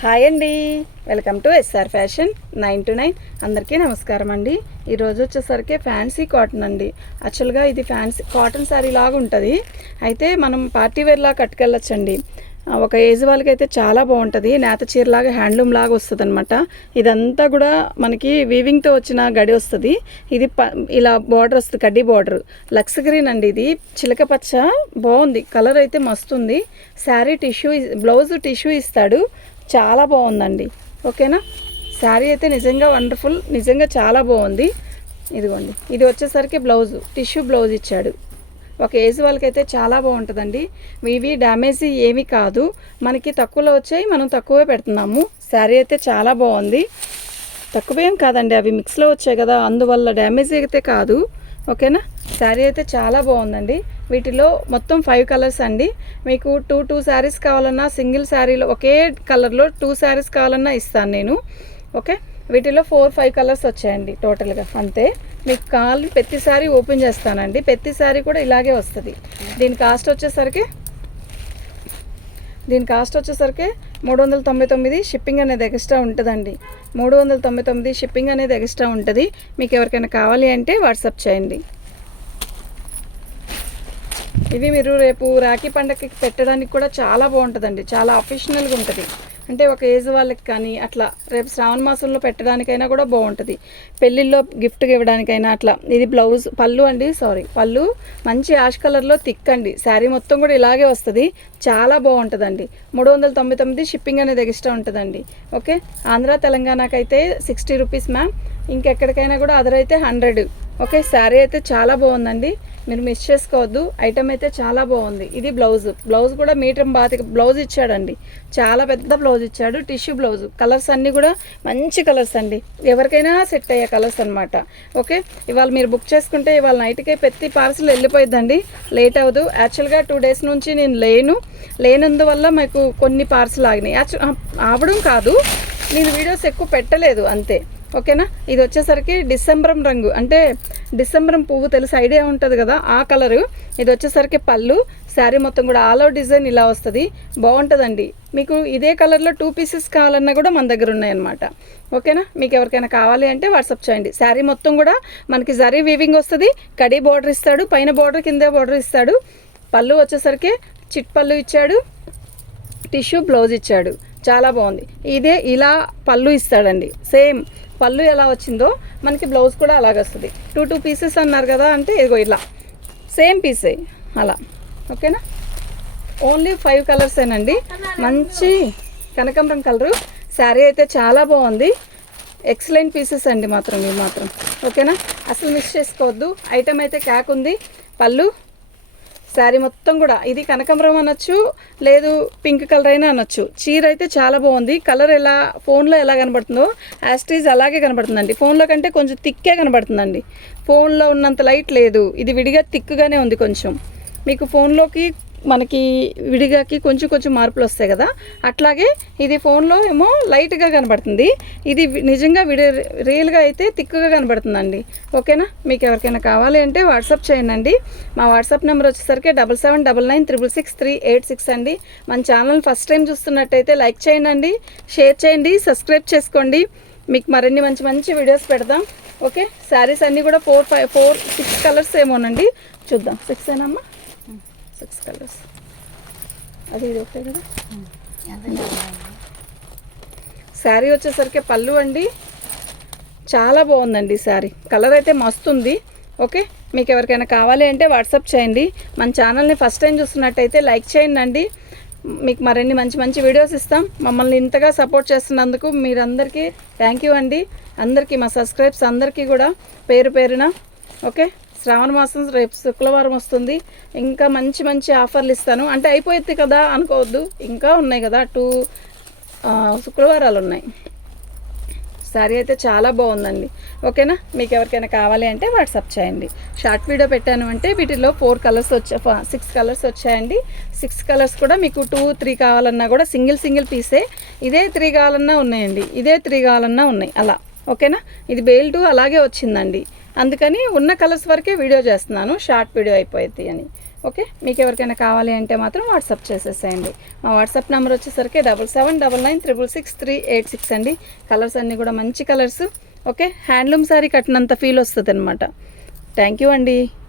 Hi అండి, welcome to SR fashion 9 to 9. అందరికీ నమస్కారం అండి. ఈరోజు వచ్చేసరికి ఫ్యాన్సీ కాటన్ అండి. యాక్చువల్గా ఇది ఫ్యాన్సీ కాటన్ శారీ లాగా ఉంటుంది. అయితే మనం పార్టీ వేర్ లాగా కట్టుకెళ్ళొచ్చండి. ఒక ఏజ్ వాళ్ళకి అయితే చాలా బాగుంటుంది. నేత చీరలాగా హ్యాండ్లూమ్ లాగా వస్తుంది అనమాట. ఇదంతా కూడా మనకి వీవింగ్తో వచ్చిన గడి వస్తుంది. ఇది ఇలా బార్డర్ వస్తుంది, కడ్డీ బార్డర్. లక్స్ గ్రీన్ అండి. ఇది చిలక పచ్చ బాగుంది, కలర్ అయితే మస్తుంది. శారీ టిష్యూ, బ్లౌజ్ టిష్యూ ఇస్తాడు. చాలా బాగుందండి. ఓకేనా, శారీ అయితే నిజంగా వండర్ఫుల్, నిజంగా చాలా బాగుంది. ఇదిగోండి, ఇది వచ్చేసరికి బ్లౌజ్ టిష్యూ బ్లౌజ్ ఇచ్చాడు. ఒక ఏజ్ వాళ్ళకైతే చాలా బాగుంటుందండి. ఇవి డ్యామేజ్ ఏమీ కాదు, మనకి తక్కువలో వచ్చాయి, మనం తక్కువే పెడుతున్నాము. శారీ అయితే చాలా బాగుంది. తక్కువేం కాదండి, అవి మిక్స్లో వచ్చాయి కదా, అందువల్ల డ్యామేజ్ అయితే కాదు. ఓకేనా, శారీ అయితే చాలా బాగుందండి. వీటిలో మొత్తం 5 కలర్స్ అండి. మీకు టూ శారీస్ కావాలన్నా, సింగిల్ శారీలో ఒకే కలర్లో 2 శారీస్ కావాలన్నా ఇస్తాను నేను. ఓకే, వీటిలో 4-5 కలర్స్ వచ్చాయండి టోటల్గా, అంతే. మీకు కావాలి ప్రతి శారీ ఓపెన్ చేస్తానండి. ప్రతి శారీ కూడా ఇలాగే వస్తుంది. దీని కాస్ట్ వచ్చేసరికి 399. షిప్పింగ్ అనేది ఎక్స్ట్రా ఉంటుందండి. 399 షిప్పింగ్ అనేది ఎక్స్ట్రా ఉంటుంది. మీకు ఎవరికైనా కావాలి అంటే వాట్సాప్ చేయండి. ఇవి మీరు రేపు రాఖీ పండగకి పెట్టడానికి కూడా చాలా బాగుంటుందండి. చాలా అఫీషనల్గా ఉంటుంది. అంటే ఒక ఏజ్ వాళ్ళకి కానీ అట్లా రేపు శ్రావణ మాసంలో పెట్టడానికైనా కూడా బాగుంటుంది. పెళ్ళిళ్ళలో గిఫ్ట్గా ఇవ్వడానికైనా అట్లా. ఇది బ్లౌజ్, పళ్ళు అండి, పళ్ళు మంచి యాష్ కలర్లో థిక్ అండి. శారీ మొత్తం కూడా ఇలాగే వస్తుంది. చాలా బాగుంటుందండి. 399 షిప్పింగ్ అనేది ఎక్స్ట్రా ఉంటుందండి. ఓకే, ఆంధ్ర తెలంగాణకైతే 60 రూపీస్ మ్యామ్. ఇంకెక్కడికైనా కూడా అదర్ అయితే 100. ఓకే, శారీ అయితే చాలా బాగుందండి, మీరు మిస్ చేసుకోవద్దు. ఐటమ్ అయితే చాలా బాగుంది. ఇది బ్లౌజ్ కూడా మీటర్ బాతిక బ్లౌజ్ ఇచ్చాడండి. చాలా పెద్ద బ్లౌజ్ ఇచ్చాడు, టిష్యూ బ్లౌజ్. కలర్స్ అన్నీ కూడా మంచి కలర్స్ అండి, ఎవరికైనా సెట్ అయ్యే కలర్స్ అనమాట. ఓకే, ఇవాళ మీరు బుక్ చేసుకుంటే ఇవాళ నైట్కే ప్రతి పార్సిల్ వెళ్ళిపోయిద్దండి, లేట్ అవ్వదు. యాక్చువల్గా 2 days నుంచి నేను లేనందువల్ల మాకు కొన్ని పార్సిల్ ఆగినాయి. ఆవడం కాదు, నేను వీడియోస్ ఎక్కువ పెట్టలేదు అంతే. ఓకేనా, ఇది వచ్చేసరికి డిసెంబరం రంగు, అంటే డిసెంబరం పువ్వు తెలుసు, ఐడియా ఉంటుంది కదా, ఆ కలరు. ఇది వచ్చేసరికి పళ్ళు. శారీ మొత్తం కూడా ఆల్ ఓవర్ డిజైన్ ఇలా వస్తుంది, బాగుంటుందండి. మీకు ఇదే కలర్లో 2 pieces కావాలన్నా కూడా మన దగ్గర ఉన్నాయన్నమాట. ఓకేనా, మీకు ఎవరికైనా కావాలి అంటే వాట్సాప్ చేయండి. శారీ మొత్తం కూడా మనకి జరీ వీవింగ్ వస్తుంది, కడీ బార్డర్ ఇస్తాడు, పైన బార్డర్ కింద బార్డర్ ఇస్తాడు. పళ్ళు వచ్చేసరికి చిట్ పళ్ళు ఇచ్చాడు, టిష్యూ బ్లౌజ్ ఇచ్చాడు. చాలా బాగుంది. ఇదే ఇలా పళ్ళు ఇస్తాడండి. సేమ్ పళ్ళు ఎలా వచ్చిందో మనకి బ్లౌజ్ కూడా అలాగే వస్తుంది. 2 pieces అన్నారు కదా, అంటే ఇదిగో ఇలా సేమ్ పీసే అలా. ఓకేనా, ఓన్లీ 5 కలర్సేనండి. మంచి కనకాంబరం కలరు. శారీ అయితే చాలా బాగుంది. ఎక్సలెంట్ పీసెస్ అండి మాత్రం ఇవి మాత్రం. ఓకేనా, అసలు మిస్ చేసుకోవద్దు. ఐటమ్ అయితే క్యాక్ ఉంది. పళ్ళు, శారీ మొత్తం కూడా ఇది కనకాంబరం అనొచ్చు, లేదు పింక్ కలర్ అయినా అనొచ్చు. చీర అయితే చాలా బాగుంది. కలర్ ఎలా ఫోన్లో ఎలా కనబడుతుందో యాస్టీజ్ అలాగే కనబడుతుందండి. ఫోన్లో కంటే కొంచెం థిక్కే కనబడుతుందండి. ఫోన్లో ఉన్నంత లైట్ లేదు, ఇది విడిగా థిక్గానే ఉంది. కొంచెం మీకు ఫోన్లోకి మనకి విడిగాకి కొంచెం మార్పులు వస్తాయి కదా, అట్లాగే ఇది ఫోన్లో ఏమో లైట్గా కనబడుతుంది. ఇది నిజంగా రియల్గా అయితే థిక్గా కనబడుతుందండి. ఓకేనా, మీకు ఎవరికైనా కావాలి అంటే వాట్సాప్ చేయండి. మా వాట్సాప్ నెంబర్ వచ్చేసరికి 7799666386 అండి. మన ఛానల్ ఫస్ట్ టైం చూస్తున్నట్టయితే లైక్ చేయండి, షేర్ చేయండి, సబ్స్క్రైబ్ చేసుకోండి. మీకు మరిన్ని మంచి వీడియోస్ పెడదాం. ఓకే, శారీస్ అన్నీ కూడా 6 కలర్స్ ఏమోనండి, చూద్దాం. 6 ఏనమ్మా, 6 కలర్స్. అది ఇది ఓకే కదా. శారీ వచ్చేసరికి పళ్ళు అండి, చాలా బాగుందండి శారీ. కలర్ అయితే మస్తు ఉంది. ఓకే, మీకు ఎవరికైనా కావాలి అంటే వాట్సాప్ చేయండి. మన ఛానల్ని ఫస్ట్ టైం చూస్తున్నట్టయితే లైక్ చేయండి. మీకు మరిన్ని మంచి వీడియోస్ ఇస్తాం. మమ్మల్ని ఇంతగా సపోర్ట్ చేస్తున్నందుకు మీరందరికీ థ్యాంక్ యూ అండి. అందరికీ, మా సబ్స్క్రైబ్స్ అందరికీ కూడా పేరు పేరున. ఓకే, శ్రావణ మాసం రేపు శుక్రవారం వస్తుంది. ఇంకా మంచి ఆఫర్లు ఇస్తాను. అంటే అయిపోయింది కదా అనుకోవద్దు, ఇంకా ఉన్నాయి కదా, 2 శుక్రవారాలు ఉన్నాయి. శారీ అయితే చాలా బాగుందండి. ఓకేనా, మీకు ఎవరికైనా కావాలి అంటే వాట్సాప్ చేయండి. షార్ట్ వీడియో పెట్టాను అంటే వీటిలో 6 కలర్స్ వచ్చాయండి. 6 కలర్స్ కూడా మీకు 2-3 కావాలన్నా కూడా సింగిల్ పీసే. ఇదే 3 కావాలన్నా ఉన్నాయండి, ఇదే 3 కావాలన్నా ఉన్నాయి అలా. ఓకేనా, ఇది బెయిల్ 2 అలాగే వచ్చిందండి. అందుకని ఉన్న కలర్స్ వరకే వీడియో చేస్తున్నాను, షార్ట్ వీడియో అయిపోయింది అని. ఓకే, మీకు ఎవరికైనా కావాలి అంటే మాత్రం వాట్సాప్ చేసేసేయండి. మా వాట్సాప్ నెంబర్ వచ్చేసరికి 7799663866 అండి. కలర్స్ అన్నీ కూడా మంచి కలర్స్. ఓకే, హ్యాండ్లూమ్ శారీ కట్టినంత ఫీల్ వస్తుంది అనమాట. థ్యాంక్ యూ అండి.